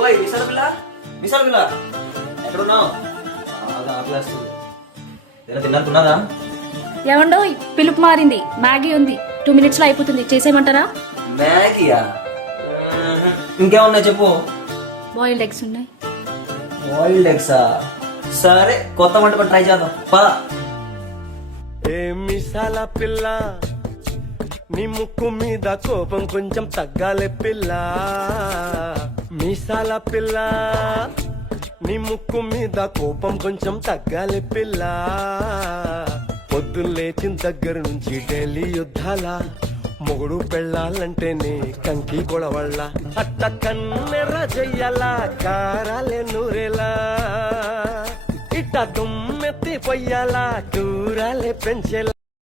ఓయ్ విశాల పిల్ల, విశాల పిల్ల ఎక్కడున్నావు? బాగా ఆకలేస్తుంది. ఏదైనా తిన్నట్టున్నదా? ఏమండో పిలుపు మారింది. మ్యాగీ ఉంది, 2 minutes లో అయిపోతుంది. చేసేయమంటారా? మ్యాగీయా? ఇంకేమున్నాయి చెప్పు. బాయిల్డ్ ఎగ్స్ ఉన్నాయి. బాయిల్డ్ ఎగ్సా? సరే, కొత్త వంట ట్రై చేద్దాం పద. ఏ మిసాల పిల్ల, నీ ముక్కు మీద కోపం కొంచెం తగ్గాలే పిల్ల. మీసాల పిల్ల, నీ ముక్కు మీద కోపం కొంచెం తగ్గాలే పిల్ల. పొద్దున్న లేచిన దగ్గర నుంచి డైలీ యుద్ధాల, మొగుడు పెళ్ళాలంటేనే కంకి కొడవళ్ళ. అట్ట కన్నెర్ర చెయ్యాల, కారాలే నూరేలా. ఇట్ట దుమ్మెత్తి పొయ్యాల, కూరాలే పెంచేలా.